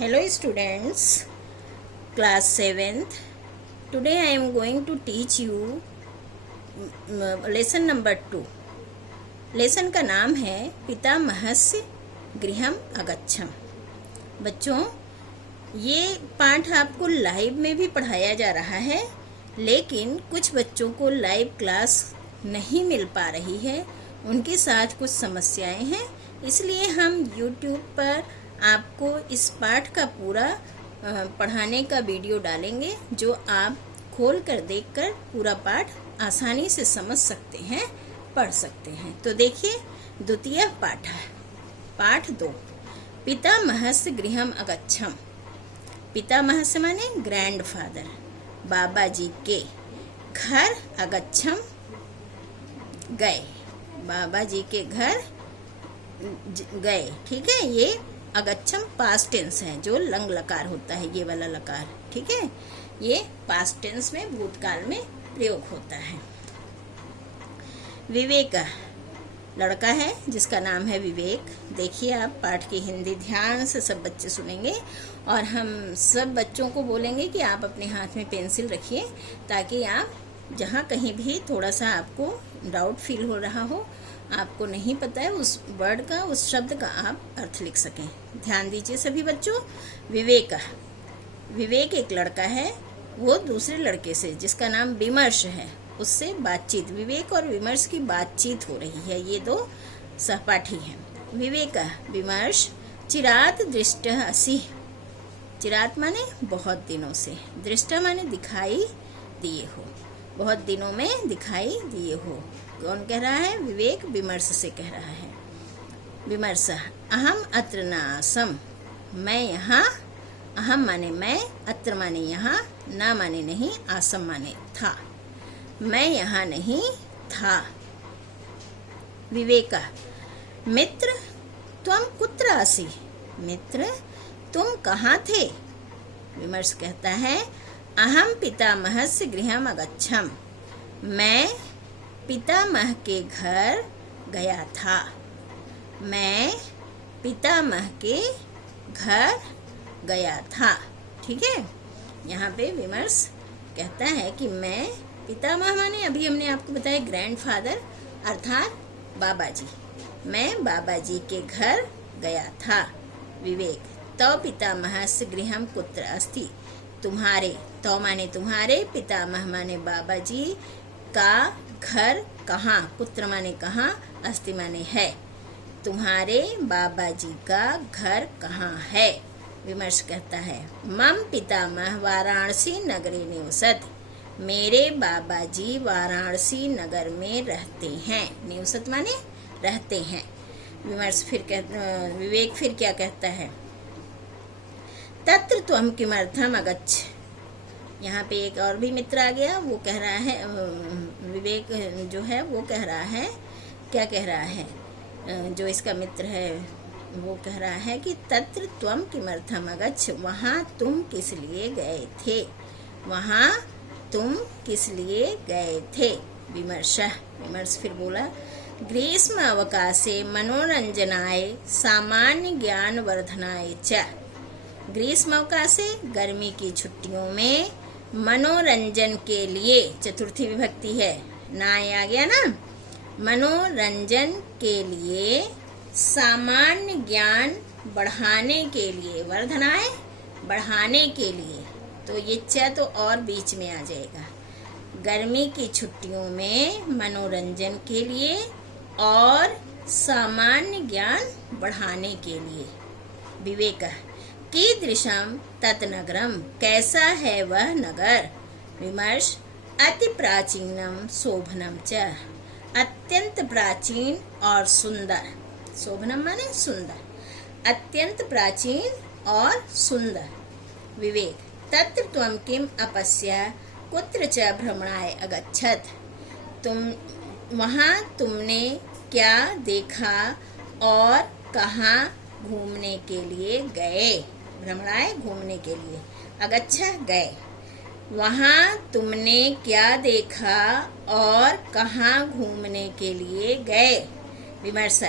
Hello students, class 7th. Today I am going to teach you lesson number 2. Lesson का नाम है पितामहस्य गृहम अगच्छम। बच्चों, ये पाठ आपको लाइव में भी पढ़ाया जा रहा है, लेकिन कुछ बच्चों को लाइव क्लास नहीं मिल पा रही है, उनके साथ कुछ समस्याएं हैं, इसलिए हम YouTube पर आपको इस पाठ का पूरा पढ़ाने का वीडियो डालेंगे, जो आप खोल कर देखकर पूरा पाठ आसानी से समझ सकते हैं, पढ़ सकते हैं। तो देखिए, द्वितीय पाठ है, पाठ 2, पितामहस्य गृहम अगच्छम। पितामहस्य माने ग्रैंडफादर, बाबा जी के घर अगच्छम गए, बाबा जी के घर गए। ठीक है, ये अगच्छम पास्ट टेंस है, जो लंग लकार होता है, ये वाला लकार। ठीक है, ये पास्ट टेंस में भूतकाल में प्रयोग होता है। विवेक लड़का है जिसका नाम है विवेक। देखिए, आप पाठ की हिंदी ध्यान से सब बच्चे सुनेंगे और हम सब बच्चों को बोलेंगे कि आप अपने हाथ में पेंसिल रखिए, ताकि आप जहाँ कहीं भी थोड़ा सा आपको डाउट फील हो रहा हो, आपको नहीं पता है उस वर्ड का, उस शब्द का आप अर्थ लिख सकें। ध्यान दीजिए सभी बच्चों। विवेक एक लड़का है, वो दूसरे लड़के से जिसका नाम विमर्श है, उससे बातचीत, विवेक और विमर्श की बातचीत हो रही है। ये दो सहपाठी हैं। विवेक विमर्श चिरात दृष्ट असि। चिरात माने बहुत दिनों से, दृष्ट माने दिखाई दिए हो, बहुत दिनों में दिखाई दिए हो। कौन कह रहा है? विवेक विमर्श से कह रहा है। विमर्श अहम अत्र न आसम। मैं यहाँ, अहम माने मैं, अत्र माने यहाँ, न माने नहीं, आसम माने था। मैं यहाँ नहीं था। विवेक मित्र त्वम कुत्र आसि। मित्र तुम कहाँ थे? विमर्श कहता है अहम पितामहस्य गृहम अगच्छम। मैं पितामह के घर गया था। मैं पितामह के घर गया था। ठीक है, यहाँ पे विमर्श कहता है कि मैं, पितामह माने अभी हमने आपको बताया ग्रैंडफादर अर्थात बाबा जी, मैं बाबा जी के घर गया था। विवेक तो पितामहस्य गृहम कुत्र अस्ति। तुम्हारे, तो माने तुम्हारे, पितामह माने बाबा जी का घर कहाँ, कुत्र माने कहाँ, अस्ति माने है। तुम्हारे बाबा जी का घर कहाँ है? विमर्श कहता है मम पितामह वाराणसी नगरे निवसत। मेरे बाबा जी वाराणसी नगर में रहते हैं। निवसत माने रहते हैं। विमर्श फिर विवेक फिर क्या कहता है? तत्र त्वम किमर्थम अगच्छ। यहाँ पे एक और भी मित्र आ गया, वो कह रहा है, विवेक जो है वो कह रहा है, क्या कह रहा है? जो इसका मित्र है वो कह रहा है कि तत्र त्वम किमर्थम अगच्छ। वहाँ तुम किस लिए गए थे? वहाँ तुम किस लिए गए थे? विमर्श फिर बोला ग्रीष्म अवकाशे मनोरंजनाय सामान्य ज्ञान वर्धनाय च। ग्रीष्म अवकाशे गर्मी की छुट्टियों में मनोरंजन के लिए, चतुर्थी विभक्ति है, ना आ गया ना, मनोरंजन के लिए, सामान्य ज्ञान बढ़ाने के लिए, वर्धनाए बढ़ाने के लिए, तो ये च तो और बीच में आ जाएगा। गर्मी की छुट्टियों में मनोरंजन के लिए और सामान्य ज्ञान बढ़ाने के लिए। विवेक कीदृशम तत्नगरम। कैसा है वह नगर? विमर्श अति प्राचीनम शोभनम च। अत्यंत प्राचीन और सुंदर। शोभनम माने सुंदर, अत्यंत प्राचीन और सुंदर। विवेक तत्र त्वम किम अपश्य कुत्र च भ्रमणाय अगच्छत। वहाँ तुमने क्या देखा और कहाँ घूमने के लिए गए? भ्रमणाय घूमने के लिए, अगच्छा गए। वहाँ तुमने क्या देखा और कहाँ घूमने के लिए गए? विमर्श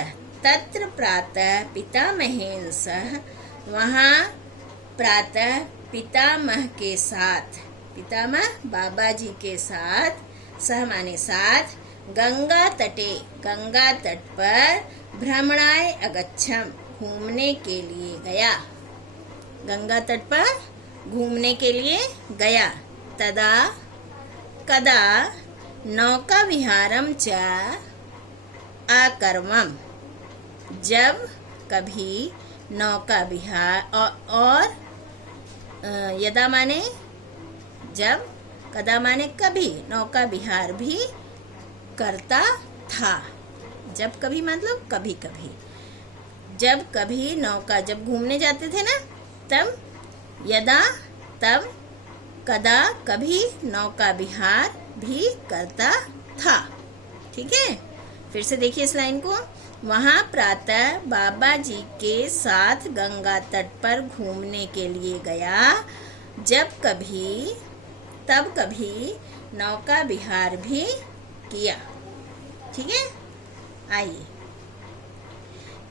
तत्र प्रातः पितामहेन सह। वहाँ प्रातः पितामह के साथ, पितामह बाबा जी के साथ, सह माने साथ, गंगा तटे, गंगा तट पर भ्रमणाय अगच्छम, घूमने के लिए गया, गंगा तट पर घूमने के लिए गया। तदा कदा नौका विहारम च अकर्मम, जब कभी नौका विहार, और यदा माने जब, कदा माने कभी, नौका विहार भी करता था। जब कभी मतलब कभी कभी, जब कभी नौका, जब घूमने जाते थे ना तब, यदा तब, कदा कभी नौका विहार भी करता था। ठीक है, फिर से देखिए इस लाइन को। वहाँ प्रातः बाबा जी के साथ गंगा तट पर घूमने के लिए गया, जब कभी तब कभी नौका विहार भी किया। ठीक है, आइए।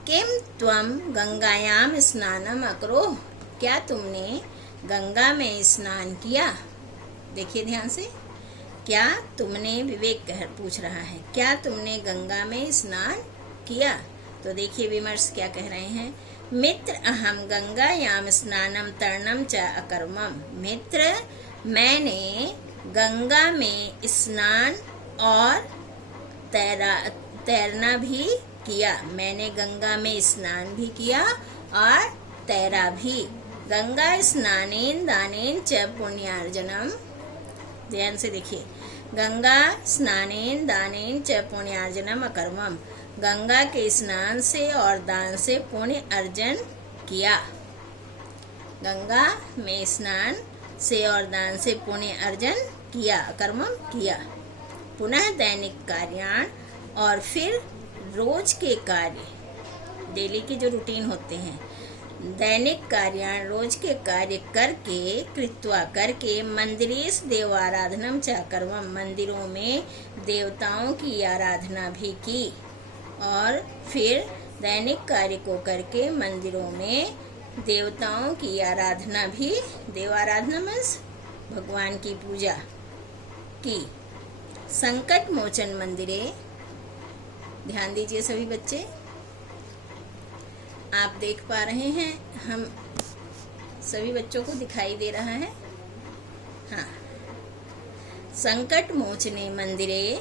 किम त्वम गंगायाम स्नानम अकरोह, क्या तुमने गंगा में स्नान किया? देखिए ध्यान से, क्या तुमने, विवेक पूछ रहा है, क्या तुमने गंगा में स्नान किया? तो देखिए विमर्श क्या कह रहे हैं। मित्र अहम गंगायाम स्नानम तरणम च अकर्मम, मित्र मैंने गंगा में स्नान और तैरना भी किया, मैंने गंगा में स्नान भी किया और तैरा भी। गंगा स्नानेन दानेन च पुण्यार्जनम, ध्यान से देखिए, गंगा स्नानेन दानेन च पुण्यार्जनम अकर्मम, गंगा के स्नान से और दान से पुण्य अर्जन किया। गंगा में स्नान से और दान से पुण्य अर्जन किया, अकर्मम किया। पुनः दैनिक कार्याण, और फिर रोज के कार्य, डेली के जो रूटीन होते हैं, दैनिक कार्याण, रोज के कार्य करके, कृत्वा करके, मंदिरेश देव आराधनम च कर्मम, मंदिरों में देवताओं की आराधना भी की। और फिर दैनिक कार्य को करके मंदिरों में देवताओं की आराधना भी, देव आराधना मीन्स भगवान की पूजा की। संकट मोचन मंदिरे, ध्यान दीजिए सभी बच्चे, आप देख पा रहे हैं, हम सभी बच्चों को दिखाई दे रहा है। हाँ, संकट मोचने मंदिरे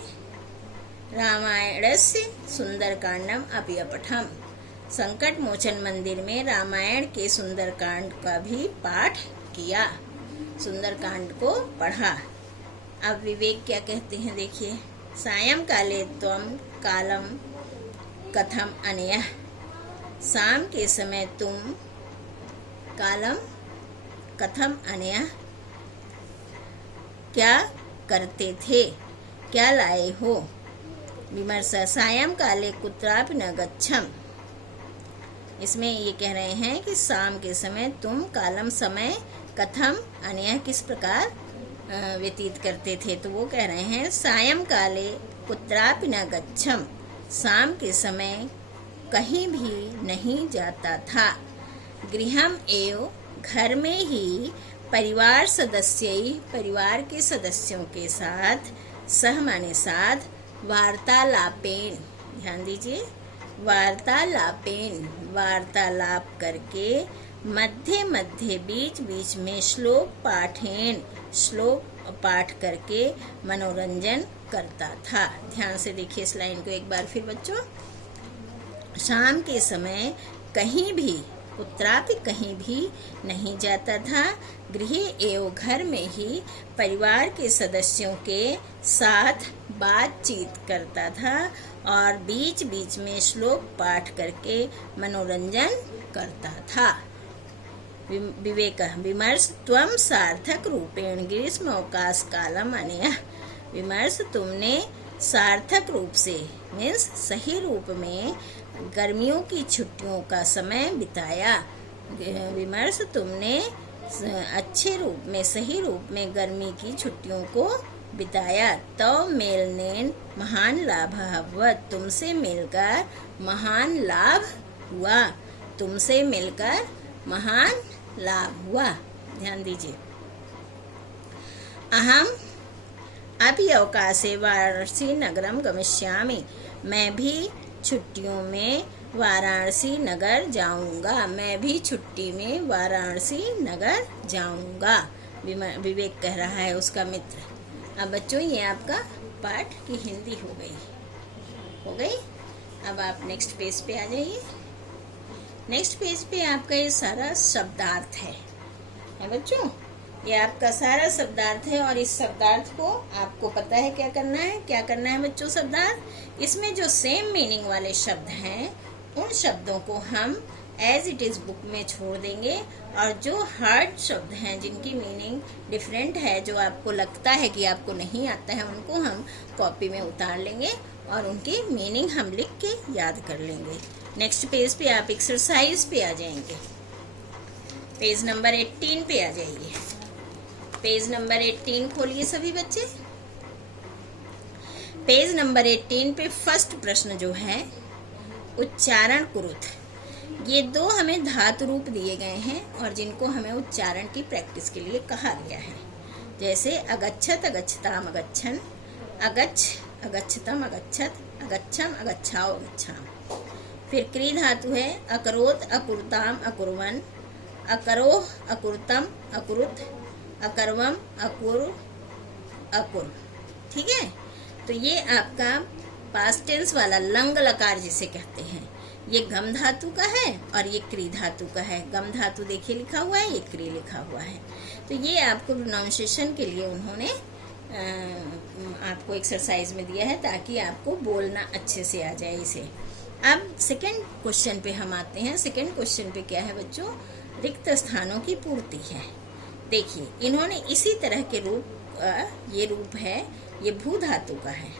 रामायणस्य सुंदरकांडम अपि अपठम, संकट मोचन मंदिर में रामायण के सुंदरकांड का भी पाठ किया, सुंदरकांड को पढ़ा। अब विवेक क्या कहते हैं देखिए। सायं काले त्वम कालम कथम अनयः, शाम के समय तुम कालम कथम अनयः क्या करते थे, क्या लाए हो। विमर्श सायं काले कुत्रापि न गच्छम, इसमें ये कह रहे हैं कि शाम के समय तुम कालम समय कथम अनयः किस प्रकार व्यतीत करते थे। तो वो कह रहे हैं सायं काले कुत्रापि न गच्छम, शाम के समय कहीं भी नहीं जाता था। गृहम एव, घर में ही, परिवार सदस्य, परिवार के सदस्यों के साथ, सह माने साथ, वार्तालापेन, ध्यान दीजिए, वार्तालापेन, वार्तालाप करके, मध्य मध्य बीच बीच में श्लोक पाठेन, श्लोक पाठ करके मनोरंजन करता था। ध्यान से देखिए इस लाइन को एक बार फिर बच्चों। शाम के समय कहीं भी, कुत्रापि कहीं भी नहीं जाता था। गृह एवं घर में ही परिवार के सदस्यों के साथ बातचीत करता था और बीच बीच में श्लोक पाठ करके मनोरंजन करता था। विवेक विमर्श त्वम सार्थक रूपेण ग्रीष्मोकाश कालम अनयः, विमर्श तुमने सार्थक रूप से मीन्स सही रूप में गर्मियों की छुट्टियों का समय बिताया। विमर्श तुमने अच्छे रूप में, सही रूप में गर्मी की छुट्टियों को बिताया। तो मेलनेन महान लाभ अभवत्, तुमसे मिलकर महान लाभ हुआ, तुमसे मिलकर महान लाभ हुआ। ध्यान दीजिए। अहम अभी अवकाशे वाराणसी नगरम गमिष्यामि। मैं भी छुट्टियों में वाराणसी नगर जाऊंगा। मैं भी छुट्टी में वाराणसी नगर जाऊंगा, विवेक कह रहा है उसका मित्र। अब बच्चों ये आपका पाठ की हिंदी हो गई। अब आप नेक्स्ट पेज पे आ जाइए। नेक्स्ट पेज पे आपका ये सारा शब्दार्थ है बच्चों। ये आपका सारा शब्दार्थ है और इस शब्दार्थ को आपको पता है क्या करना है बच्चों। शब्दार्थ इसमें जो सेम मीनिंग वाले शब्द हैं उन शब्दों को हम एज इट इज बुक में छोड़ देंगे, और जो हार्ड शब्द हैं जिनकी मीनिंग डिफरेंट है, जो आपको लगता है कि आपको नहीं आता है, उनको हम कॉपी में उतार लेंगे और उनकी मीनिंग हम लिख के याद कर लेंगे। नेक्स्ट पेज पे आप एक्सरसाइज पे आ जाएंगे। पेज नंबर 18 पे आ जाइए। पेज नंबर 18 खोलिए सभी बच्चे। पेज नंबर 18 पे फर्स्ट प्रश्न जो है उच्चारण कुरुत। ये दो हमें धातु रूप दिए गए हैं और जिनको हमें उच्चारण की प्रैक्टिस के लिए कहा गया है। जैसे अगच्छत अगच्छताम अगच्छन, अगच्छ अगच्छतम अगच्छत, अगच्छम अगच्छाओ अगच्छाम। फिर क्री धातु है अकरोत अकुरताम अकुर्वन, अकरोह अकुरतम अकुरुत, अकर्वम अकुर अकुर। ठीक है, तो ये आपका पास्ट टेंस वाला लंग लकार जिसे कहते हैं, ये गम धातु का है और ये क्री धातु का है। गम धातु देखिए लिखा हुआ है, ये क्री लिखा हुआ है। तो ये आपको प्रोनाउंसिएशन के लिए उन्होंने आपको एक्सरसाइज में दिया है ताकि आपको बोलना अच्छे से आ जाए इसे। अब सेकंड क्वेश्चन पे हम आते हैं। सेकंड क्वेश्चन पे क्या है बच्चों, रिक्त स्थानों की पूर्ति है। देखिए इन्होंने इसी तरह के रूप, ये रूप है, ये भू धातु का है।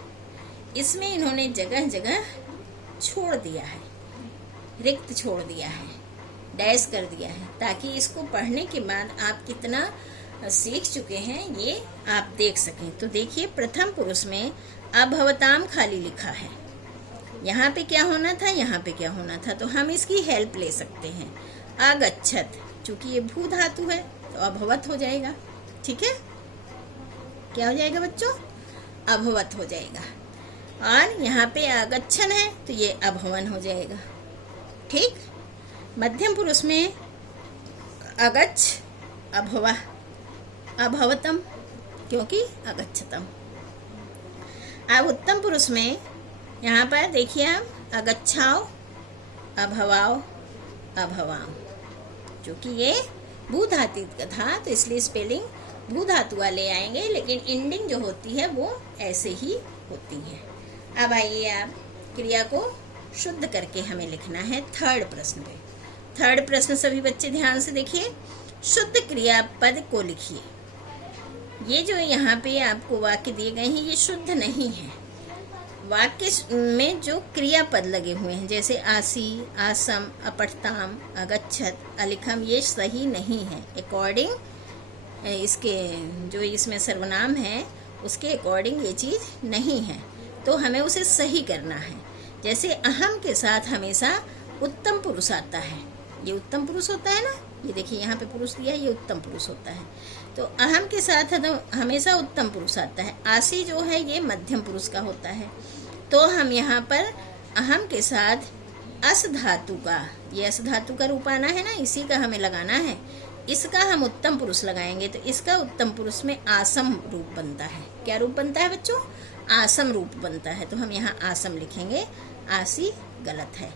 इसमें इन्होंने जगह जगह छोड़ दिया है, रिक्त छोड़ दिया है, डैश कर दिया है, ताकि इसको पढ़ने के बाद आप कितना सीख चुके हैं ये आप देख सकें। तो देखिए प्रथम पुरुष में अभवताम खाली लिखा है। यहाँ पे क्या होना था, यहाँ पे क्या होना था, तो हम इसकी हेल्प ले सकते हैं। अगच्छत, चूंकि ये भू धातु है तो अभवत हो जाएगा। ठीक है, क्या हो जाएगा बच्चों, अभवत हो जाएगा। और यहाँ पे अगच्छन है तो ये अभवन हो जाएगा। ठीक, मध्यम पुरुष में अगच्छ अभवा, अभवतम क्योंकि अगच्छतम। अब उत्तम पुरुष में यहाँ पर देखिए आप अगच्छाओ अभवाओ अभवाम, क्योंकि ये भू धातु का था तो इसलिए स्पेलिंग भू धातु वाले आएंगे, लेकिन एंडिंग जो होती है वो ऐसे ही होती है। अब आइए आप क्रिया को शुद्ध करके हमें लिखना है थर्ड प्रश्न पे। थर्ड प्रश्न सभी बच्चे ध्यान से देखिए। शुद्ध क्रियापद को लिखिए। ये जो यहाँ पे आपको वाक्य दिए गए हैं ये शुद्ध नहीं है। वाक्य में जो क्रियापद लगे हुए हैं जैसे आसी, आसम, अपठताम, अगच्छत, अलिखम, ये सही नहीं है। अकॉर्डिंग इसके जो इसमें सर्वनाम है उसके अकॉर्डिंग ये चीज़ नहीं है, तो हमें उसे सही करना है। जैसे अहम के साथ हमेशा उत्तम पुरुष आता है, ये उत्तम पुरुष होता है ना, ये देखिए यहाँ पे पुरुष दिया है, ये उत्तम पुरुष होता है। तो अहम के साथ हमेशा उत्तम पुरुष आता है। आसी जो है ये मध्यम पुरुष का होता है, तो हम यहाँ पर अहम के साथ अस धातु का, ये अस धातु का रूप आना है ना, इसी का हमें लगाना है। इसका हम उत्तम पुरुष लगाएंगे तो इसका उत्तम पुरुष में आसम रूप बनता है। क्या रूप बनता है बच्चों, आसम रूप बनता है। तो हम यहाँ आसम लिखेंगे, आसी गलत है।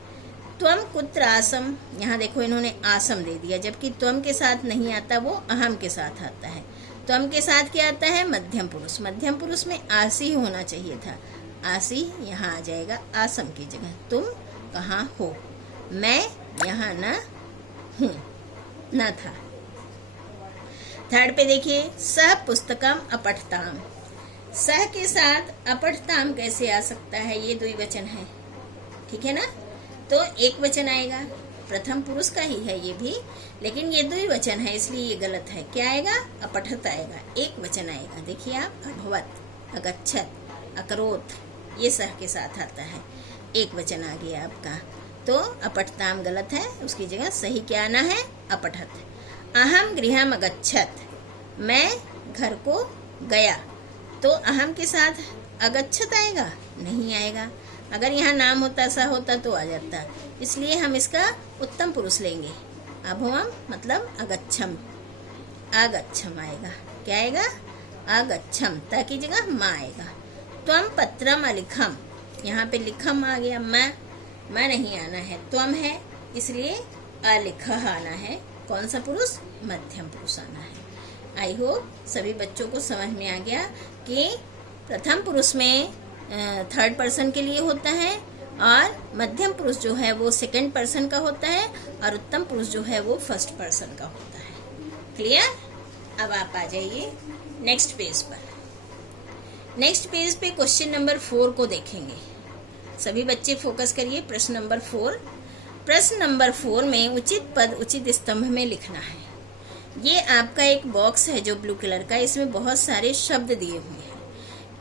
त्वम कुत्र आसम, यहाँ देखो इन्होंने आसम दे दिया, जबकि त्वम के साथ नहीं आता, वो अहम के साथ आता है। त्वम के साथ क्या आता है, मध्यम पुरुष। मध्यम पुरुष में आसी होना चाहिए था, आसी यहाँ आ जाएगा आसम की जगह। तुम कहाँ हो, मैं यहाँ न हूँ, न था। थर्ड पे देखिए, सह पुस्तकम अपठताम। सह के साथ अपठताम कैसे आ सकता है, ये द्विवचन है, ठीक है ना, तो एक वचन आएगा। प्रथम पुरुष का ही है ये भी, लेकिन ये द्विवचन है इसलिए ये गलत है। क्या आएगा, अपठत आएगा, एक वचन आएगा। देखिए आप, अभवत, अगच्छत, अकरोत, ये सह के साथ आता है, एक वचन आ गया आपका। तो अपठताम गलत है, उसकी जगह सही क्या आना है, अपठत। अहम गृहम अगच्छत, मैं घर को गया। तो अहम के साथ अगच्छत आएगा? नहीं आएगा। अगर यहाँ नाम होता, सा होता तो आ जाता, इसलिए हम इसका उत्तम पुरुष लेंगे। अभवम मतलब अगच्छम, आगच्छम आएगा। क्या आएगा? आगच्छम। ता की जगह माँ आएगा। त्वम पत्रम अलिखम, यहाँ पे लिखम आ गया, मैं नहीं आना है, त्वम है इसलिए अलिखह आना है। कौन सा पुरुष? मध्यम पुरुष आना है। आई होप सभी बच्चों को समझ में आ गया कि प्रथम पुरुष में थर्ड पर्सन के लिए होता है, और मध्यम पुरुष जो है वो सेकंड पर्सन का होता है, और उत्तम पुरुष जो है वो फर्स्ट पर्सन का होता है। क्लियर? अब आप आ जाइए नेक्स्ट पेज पर। नेक्स्ट पेज पे क्वेश्चन नंबर 4 को देखेंगे। सभी बच्चे फोकस करिए। प्रश्न नंबर 4। प्रश्न नंबर 4 में उचित पद उचित स्तंभ में लिखना है। ये आपका एक बॉक्स है जो ब्लू कलर का, इसमें बहुत सारे शब्द दिए हुए हैं।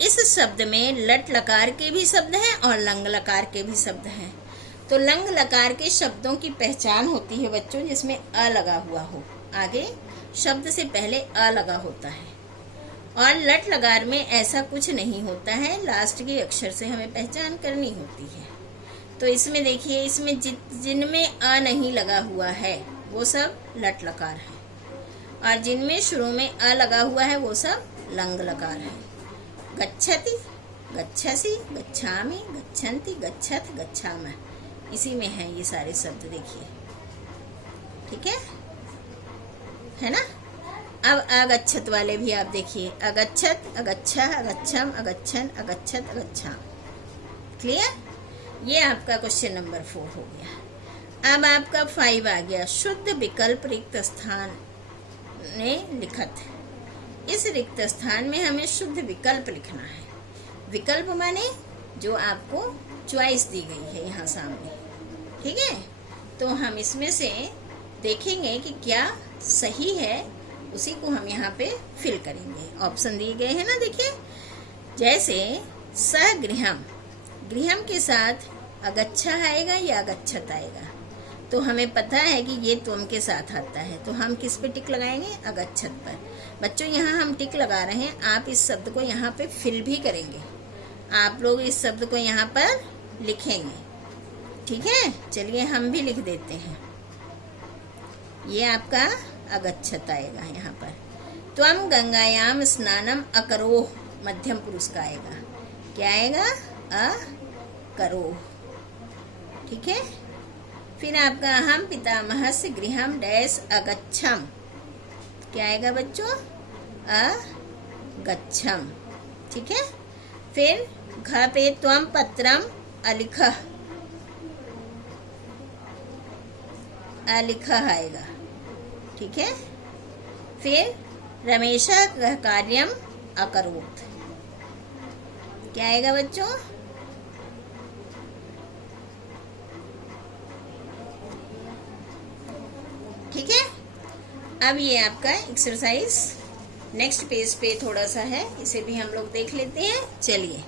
इस शब्द में लट लकार के भी शब्द हैं और लंग लकार के भी शब्द हैं। तो लंग लकार के शब्दों की पहचान होती है बच्चों जिसमें अ लगा हुआ हो, आगे शब्द से पहले अ लगा होता है। और लट लकार में ऐसा कुछ नहीं होता है, लास्ट के अक्षर से हमें पहचान करनी होती है। तो इसमें देखिए, इसमें जिनमें अ नहीं लगा हुआ है वो सब लट लकार है, और जिनमें शुरू में अ लगा हुआ है वो सब लंग लकार है। गच्छति, गच्छसि, गच्छामि, गच्छन्ति, गच्छत, गच्छामः, इसी में है ये सारे शब्द। देखिए, ठीक है ना? अब अगच्छत वाले भी आप देखिए, अगच्छत, अगच्छा, अगच्छम, अगच्छन, अगच्छत, अगच्छाम। क्लियर? ये आपका क्वेश्चन नंबर 4 हो गया। अब आपका 5 आ गया। शुद्ध विकल्प रिक्त स्थान ने लिखत। इस रिक्त स्थान में हमें शुद्ध विकल्प लिखना है। विकल्प माने जो आपको चॉइस दी गई है यहाँ सामने, ठीक है? तो हम इसमें से देखेंगे कि क्या सही है, उसी को हम यहाँ पे फिल करेंगे। ऑप्शन दिए गए हैं ना, देखिए। जैसे सगृहम, गृहम के साथ अगच्छा आएगा या अगच्छत आएगा? तो हमें पता है कि ये त्वम के साथ आता है, तो हम किस पे टिक लगाएंगे? अगच्छत पर। बच्चों यहाँ हम टिक लगा रहे हैं, आप इस शब्द को यहाँ पे फिल भी करेंगे। आप लोग इस शब्द को यहाँ पर लिखेंगे, ठीक है? चलिए हम भी लिख देते हैं। ये आपका अगच्छत आएगा यहाँ पर। त्वम गंगायाम स्नानम अकरोह, मध्यम पुरुष का आएगा। क्या आएगा? अकरोह, ठीक है? फिर आपका अहम पितामहस्य गृहम डैश अगच्छम, क्या आएगा बच्चों? अगच्छम, ठीक है? फिर घ पे त्वम पत्रम अलिखः, अलिखः आएगा, ठीक है? फिर रमेशा कार्यम अकरोत्, क्या आएगा बच्चों? ठीक है? अब ये आपका एक्सरसाइज नेक्स्ट पेज पे थोड़ा सा है, इसे भी हम लोग देख लेते हैं। चलिए,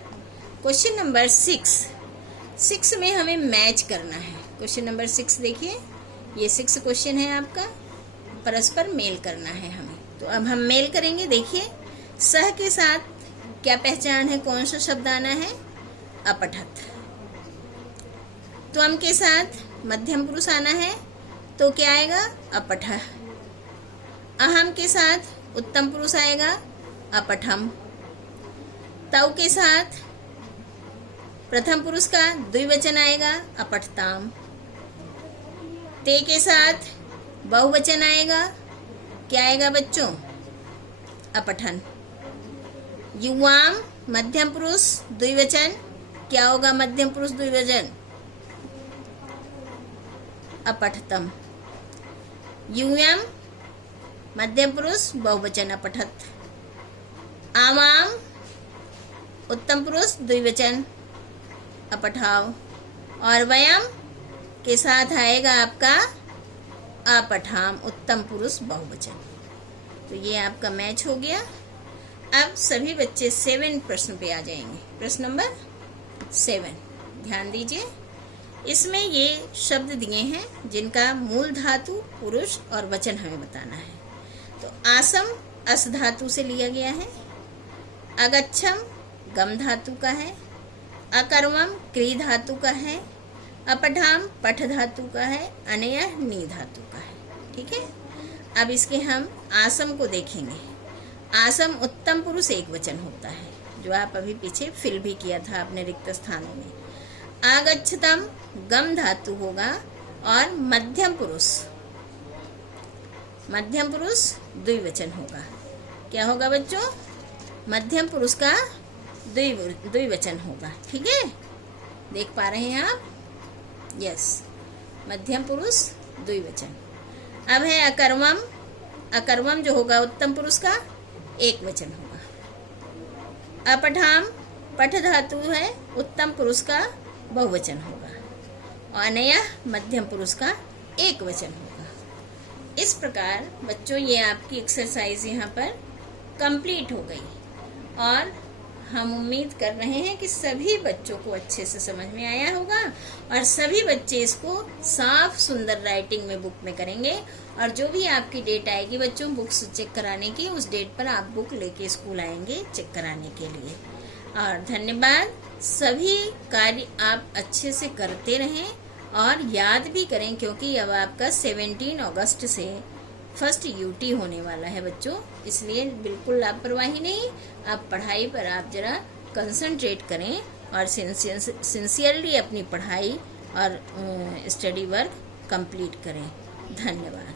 क्वेश्चन नंबर 6 में हमें मैच करना है। क्वेश्चन नंबर 6 देखिए, ये 6 क्वेश्चन है आपका, परस्पर मेल करना है हमें। तो अब हम मेल करेंगे। देखिए, सह के साथ क्या पहचान है, कौन सा शब्द आना है? अपठत। त्वम के साथ मध्यम पुरुष आना है, तो क्या आएगा? अपठः। अहम के साथ उत्तम पुरुष आएगा, अपठम। तौ के साथ प्रथम पुरुष का द्विवचन आएगा, अपठताम। ते के साथ बहुवचन आएगा, क्या आएगा बच्चों? अपठन। युवाम मध्यम पुरुष द्विवचन, क्या होगा मध्यम पुरुष द्विवचन? अपठतम। यूयम मध्यम पुरुष बहुवचन, अपठत। आवाम उत्तम पुरुष द्विवचन, अपठाव। और वयम के साथ आएगा आपका अपठाम, उत्तम पुरुष बहुवचन। तो ये आपका मैच हो गया। अब सभी बच्चे 7 प्रश्न पे आ जाएंगे। प्रश्न नंबर 7, ध्यान दीजिए। इसमें ये शब्द दिए हैं जिनका मूल धातु, पुरुष और वचन हमें बताना है। तो आसम अस धातु से लिया गया है, अगच्छम गम धातु का है, अकर्मम क्री धातु का है, अपठाम पठ धातु का है, अनयः नी धातु का है। ठीक है, अब इसके हम आसम को देखेंगे। आसम उत्तम पुरुष एक वचन होता है, जो आप अभी पीछे फिल भी किया था अपने रिक्त स्थानों में। आगच्छतम गम धातु होगा और मध्यम पुरुष द्विवचन होगा। क्या होगा बच्चों? मध्यम पुरुष का द्विवचन होगा। ठीक है, देख पा रहे हैं आप? यस, मध्यम पुरुष द्विवचन। अब है अकर्मम। अकर्मम जो होगा उत्तम पुरुष का एक वचन होगा। अपठाम पठ धातु है, उत्तम पुरुष का बहुवचन होगा। और अनयः मध्यम पुरुष का एक वचन होगा। इस प्रकार बच्चों ये आपकी एक्सरसाइज यहाँ पर कंप्लीट हो गई और हम उम्मीद कर रहे हैं कि सभी बच्चों को अच्छे से समझ में आया होगा और सभी बच्चे इसको साफ सुंदर राइटिंग में बुक में करेंगे। और जो भी आपकी डेट आएगी बच्चों बुक्स चेक कराने की, उस डेट पर आप बुक लेके स्कूल आएंगे चेक कराने के लिए। और धन्यवाद। सभी कार्य आप अच्छे से करते रहें और याद भी करें, क्योंकि अब आपका 17 अगस्त से फर्स्ट यूटी होने वाला है बच्चों। इसलिए बिल्कुल लापरवाही नहीं, आप पढ़ाई पर आप जरा कंसंट्रेट करें और सिंसियरली अपनी पढ़ाई और स्टडी वर्क कंप्लीट करें। धन्यवाद।